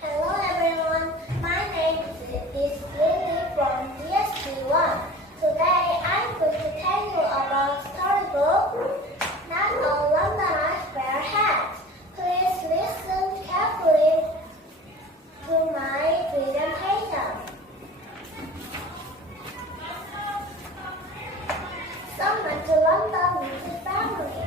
Hello everyone, my name is Lily from DSD1. Today I'm going to tell you about storybook Not All Londoners Wear Hats. Please listen carefully to my presentation. Some went to London with his family.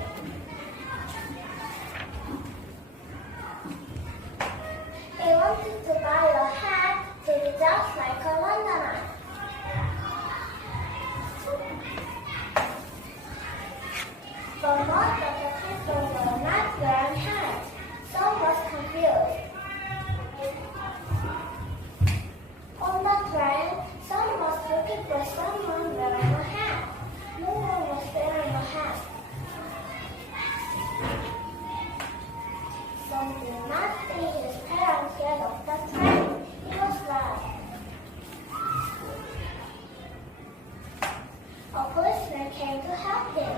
He wanted to buy a hat to be just like a Londoner. But most of the people were not wearing hats. Some was confused. On the train, some was looking for someone wearing a hat. No one was wearing a hat. Some did not see his parents get off the train. He was lost. A policeman came to help him.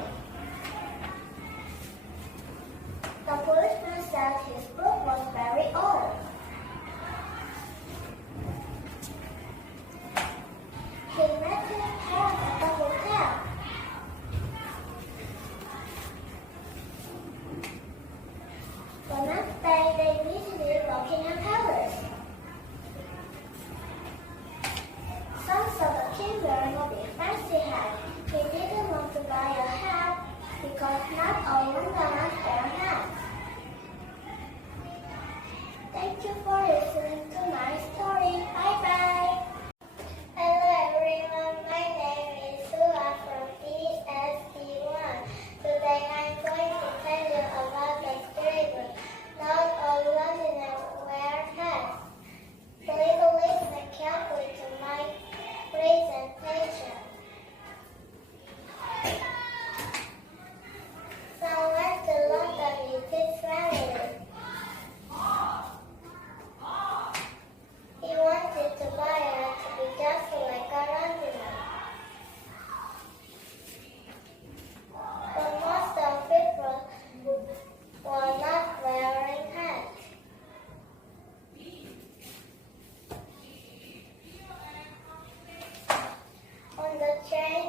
The policeman said his book was very old. He met his parents at the hotel. The next day, they visited Buckingham Palace. Some saw the king wearing a big fancy hat. He didn't want to buy a hat because not all Londoners wear hats. Thank you for listening to my story. Bye-bye. Hello everyone, my name is Sua from DSD1. Today I'm going to tell you about the storybook. Not all Londoners wear hats. Please listen carefully to my presentation. Some went to London with his family. He wanted to buy a hat to be just like a Londoner. But most of people were not wearing hats. On the train,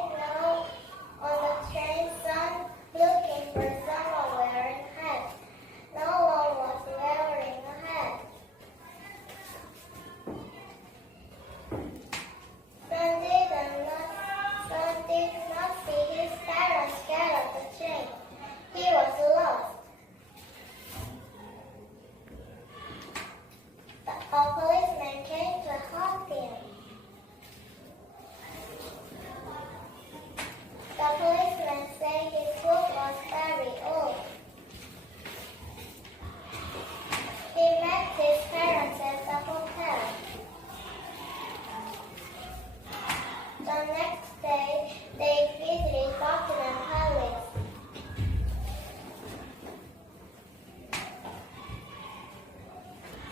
some looking for someone wearing hats. No one was wearing a hat. Son did not see his parents get off the train. He was lost. A policeman came to help him. The policeman said his book was very old. He met his parents at the hotel. The next day, they visited Buckingham Palace.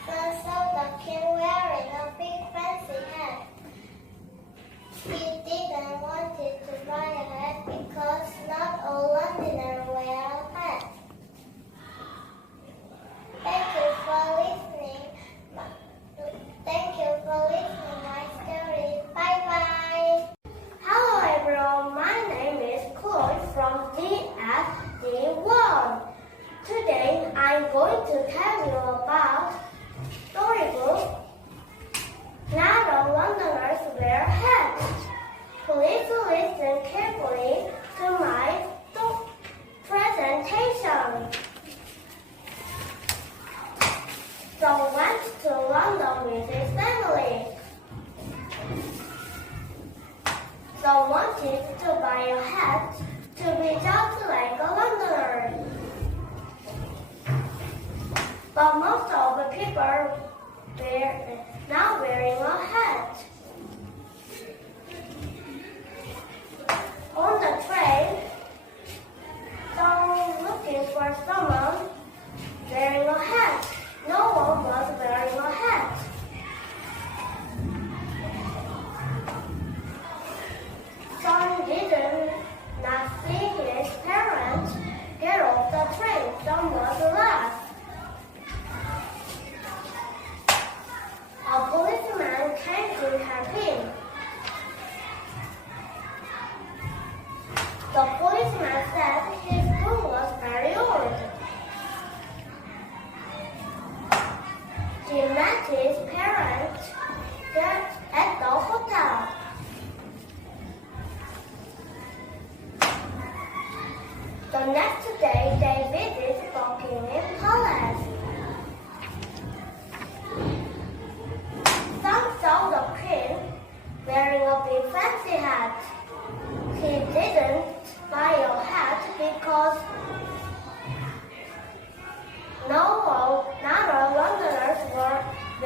Son saw the king wearing a big fancy hat. He didn't want to buy a hat because not all Londoners wear a hat. Thank you for listening my story. Bye-bye. Hello everyone, my name is Chloe from DSD1. Today I'm going to tell you about storybook Not All Londoners Wear Hats. Please listen carefully to my presentation. John went to London with his family. John wanted to buy a hat to be just like a Londoner. But most of the people were not wearing a hat. On the train, John looking for someone wearing a hat. No one was wearing a hat. John did not see his parents get off the train. John was lost.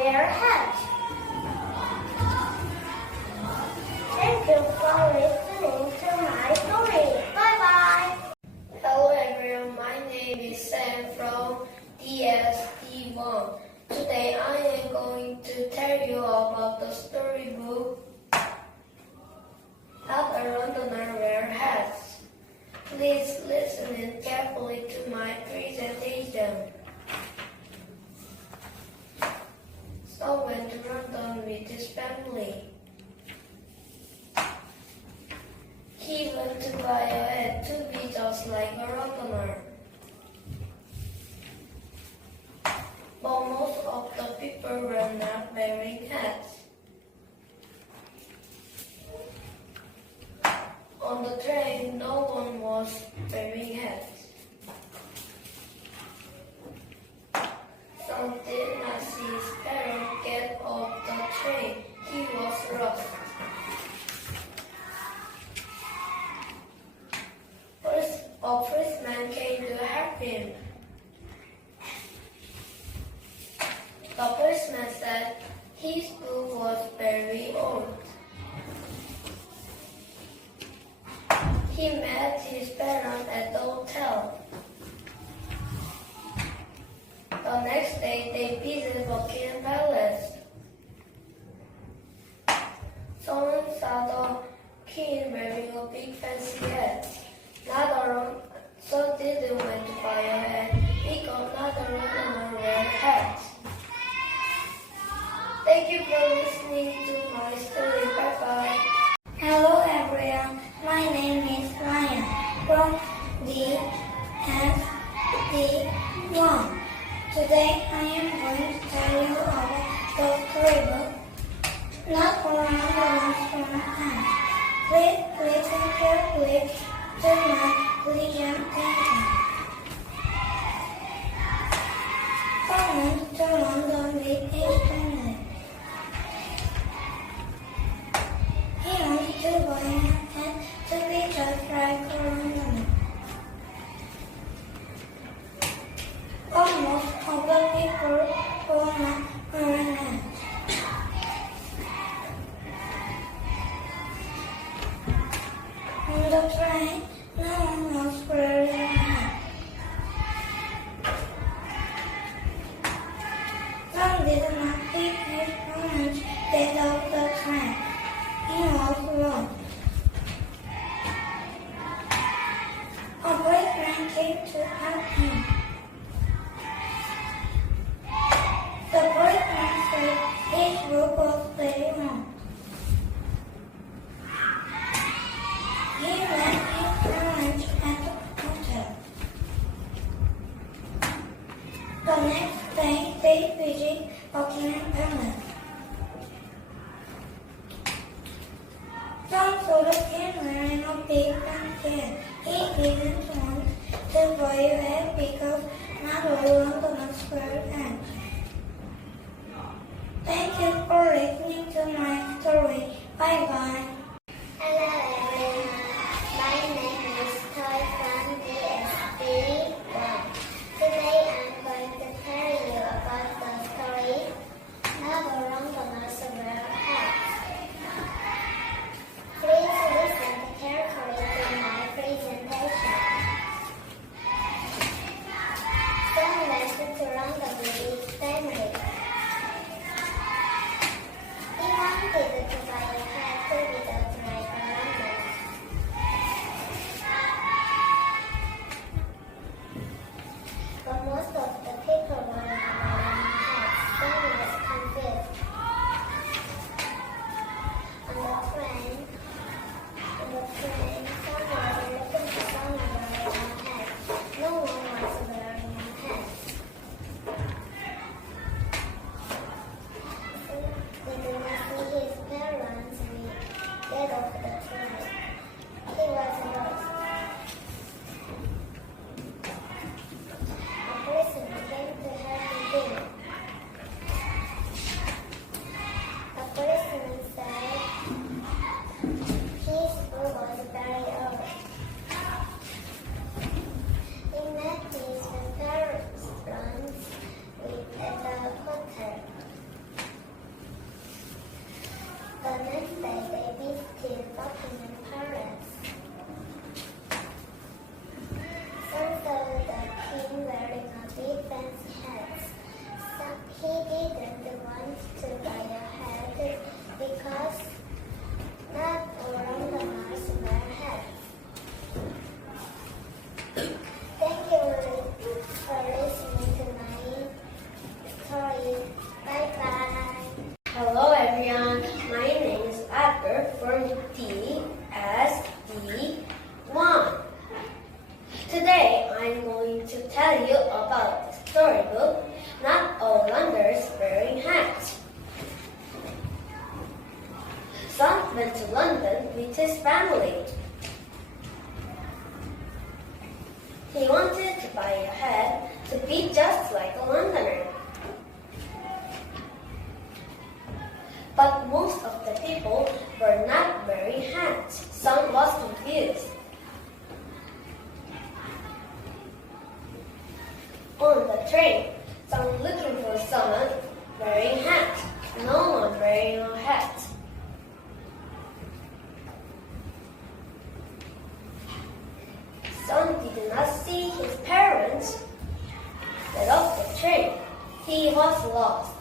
wear hats. Thank you for listening to my story. Bye bye. Hello everyone, my name is Sam from DSD1. Today I am going to tell you about the storybook Not a Londoner Wear Hats. Please listen in carefully to my presentation. Sam went to London with his family. He went to buy a hat to be just like a Londoner. But most of the people were not wearing hats. On the train, no one was wearing hats. Sam did not see his parents get off the train. He was lost. A policeman came to help him. The policeman said his book was very old. He met his parents at the hotel. The next day, they visited Buckingham Palace. Someone saw the king wearing a big fancy hat. So didn't went to buy a hat because not a Londoner wear hats. Thank you for listening to my story. Bye bye. Hello everyone, my name is Ryan from DSD1. Today I am going to tell you about the storybook Not a Londoner Wear Hats. Please listen carefully to my presentation. Sam went to London with his family. He wanted to buy a hat to be just like a Londoner. But most of the people were not wearing hats. On the train, no one was wearing a hat. Sam did not see his parents get off the train. He was lost. A boyfriend came to help him. The boyfriend said his book was very old. He met his parents at the hotel. The next day, they visited Buckingham Palace. Sam saw the king wearing a big fancy hat. He didn't want to buy a hat because not all Londoners wear hats. Thank you for listening to my story. Bye bye. Hello everyone, my name is Toy from DSD1. Today I'm going to tell you about the story Not a Londoner Wear Hats. Please listen carefully to my presentation. Sam went to London with his family. He wanted to buy a hat to be just like a Londoner. But most of the people were not wearing hats. Sam was confused. On the train, Sam was looking for someone wearing a hat. No one was wearing a hat. tell you about the storybook, Not All Wonders Wearing Hats. Son went to London with his family. He wanted to buy a hat to be just like a Londoner. But most of the people were not wearing hats. Son was confused. On the train, Son looking for someone wearing a hat. No one wearing a hat. Son did not see his parents. Get off the train. He was lost.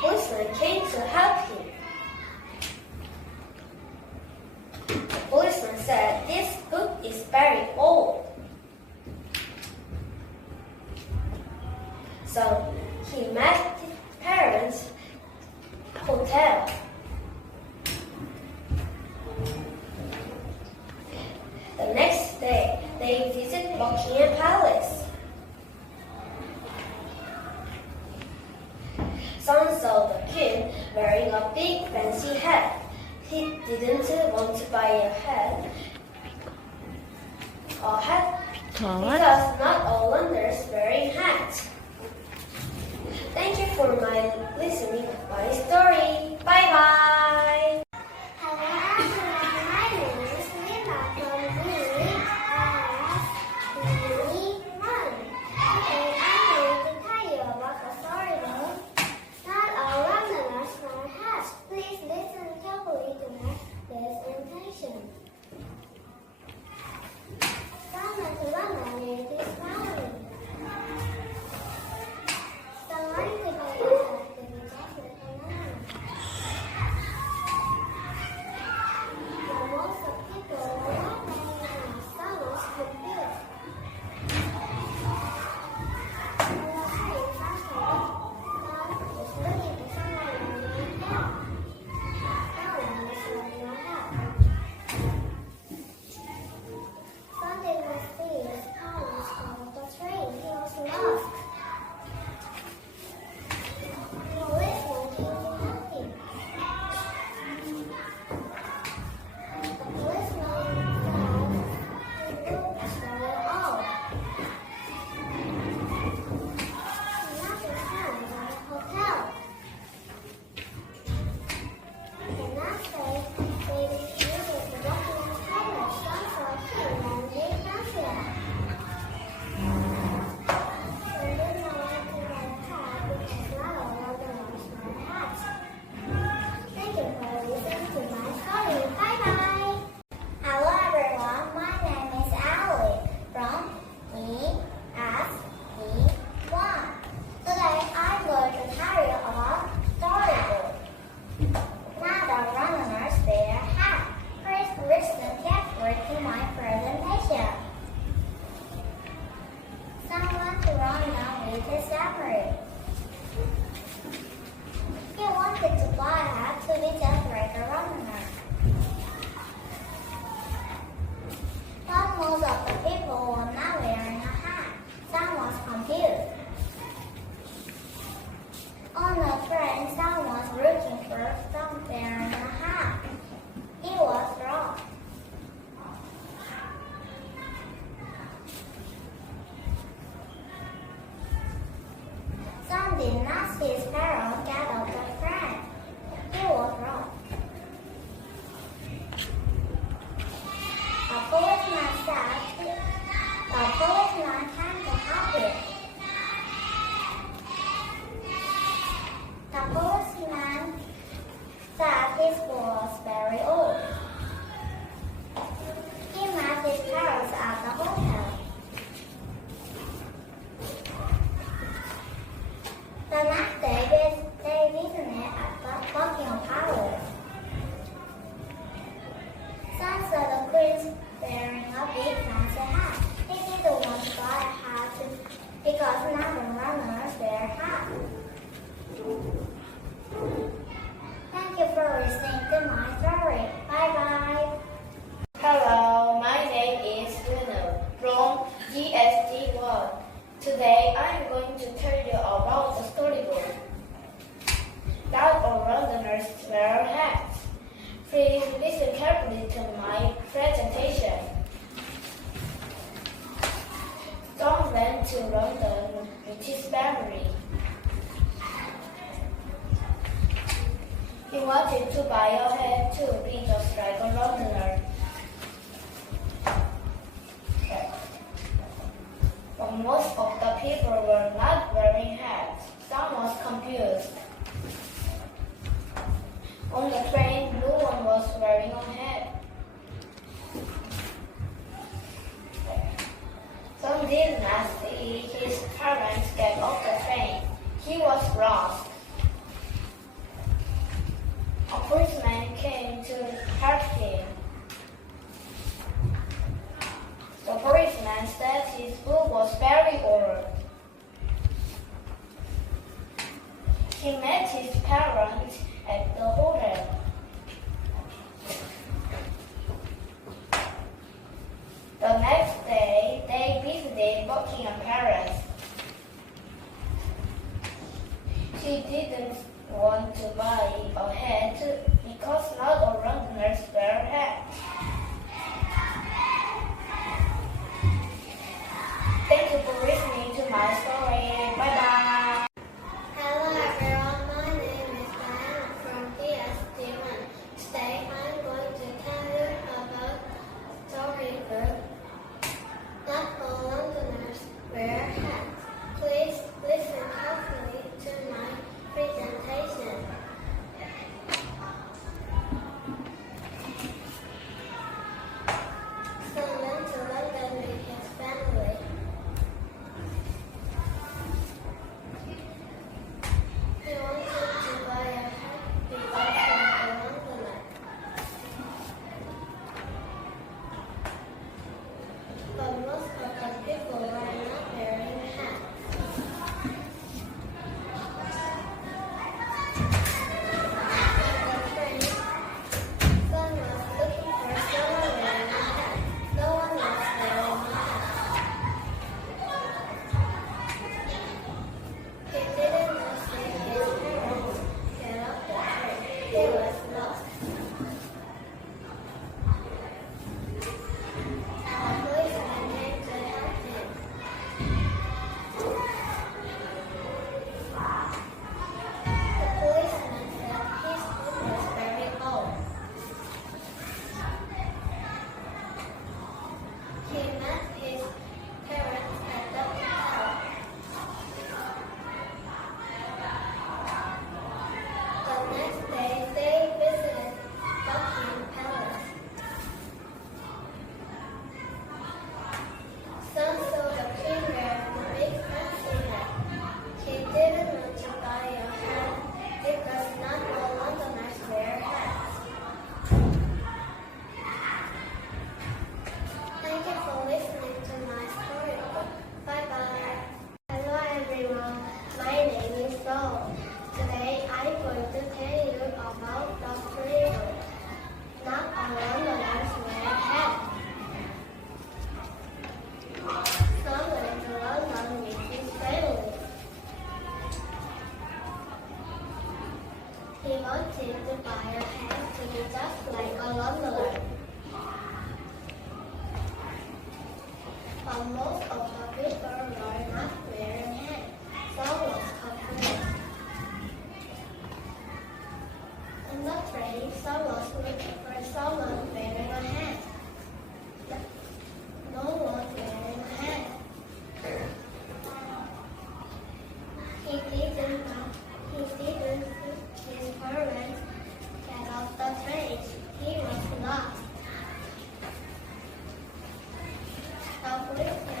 Policeman came to help him. The policeman said, "This book is very old." So he met his parents' hotel. The next day, they visit Buckingham Palace. Son saw the king wearing a big fancy hat. He didn't want to buy a hat because not all Londoners wearing hats. Thank you for listening to my story. Bye bye. Hello everyone, my name is Lina from DSD1. Today I'm going to tell you about the storybook. Not all Londoners wear hats. Please listen carefully to my presentation. Son went to London with his family. Son wanted to buy a hat to be just like a Londoner. Most of people were not wearing hats. Son was confused. On the train, Son was looking for someone wearing a hat. No one was wearing a hat. Son did not see his parents on the train. He was lost. The policeman came to help him. The policeman said his book was very old. He left his parents at a hotel. The next day, they visited the Buckingham Palace. Son saw a king wearing big fancy hat. Son did not want to buy a hat because not all Londoners wear hats. Thank you for listening to my story. Bye bye. Hello everyone, my name is Ali from ESD1. Today I'm going to tell you about storybook. Not all Londoners wear hats. Please listen carefully to my presentation. Someone to run down with his family. He wanted to buy a hat to be just like a Londoner. But most of the people were not wearing a hat. Son was confused. On the train, Son was looking for someone wearing a hat. He was lost. Son did not see his parents get off the train. He was lost. A policeman came to help him. The policeman said his book was very old. He met his parents at the hotel. The next day, they visited at the Buckingham Palace. Son saw the queen wearing a big fancy hat. He didn't want to buy a hat because not all Londoners wear hats. Thank you for listening to my story. Bye bye. buy a hat to be just like a Londoner. But most of the people were not wearing hats. Some was confused. On the train, no one was wearing a hat. Some did not see his parents get off the train. He was lost. A policeman came to help him. The policeman said his book was very old. He met his parents at the hotel. The next day, they visited Buckingham Palace. She didn't want to buy a hat because not all Londoners wear hats. Thank you for listening to my story. Bye-bye. Hello everyone, my name is Diana from DSD1. Today I'm going to tell you about a story book. Not all Londoners wear hats. Please listen carefully to my presentation. Son went to London with his family. He wanted to buy a hat because he was a Londoner. But most of the people were not wearing hats. On the train, Son was looking for someone wearing a hat. No one was wearing a hat. He didn't know see his parents get off the train. He was lost. A policeman came to help him. The policeman said his book was very old. He met his parents at the hotel. The next day, they visited Buckingham Palace. Son saw the queen wear the big fancy hat. He didn't want to buy a hat because not all Londoners wear hats. Thank you for listening to my storybook. Bye-bye. Hello everyone, my name is Saul. Today I'm going to tell you about the storybook. Not all Londoners wear hats. Son went to London with his family. He wanted to buy a hat to be just like a Londoner. But most of the people were not wearing hats. Some was confused. On the train, some was looking for someone wearing a hat. No one wearing a hat. He didn't see his parents get off the train. He was lost. The policeman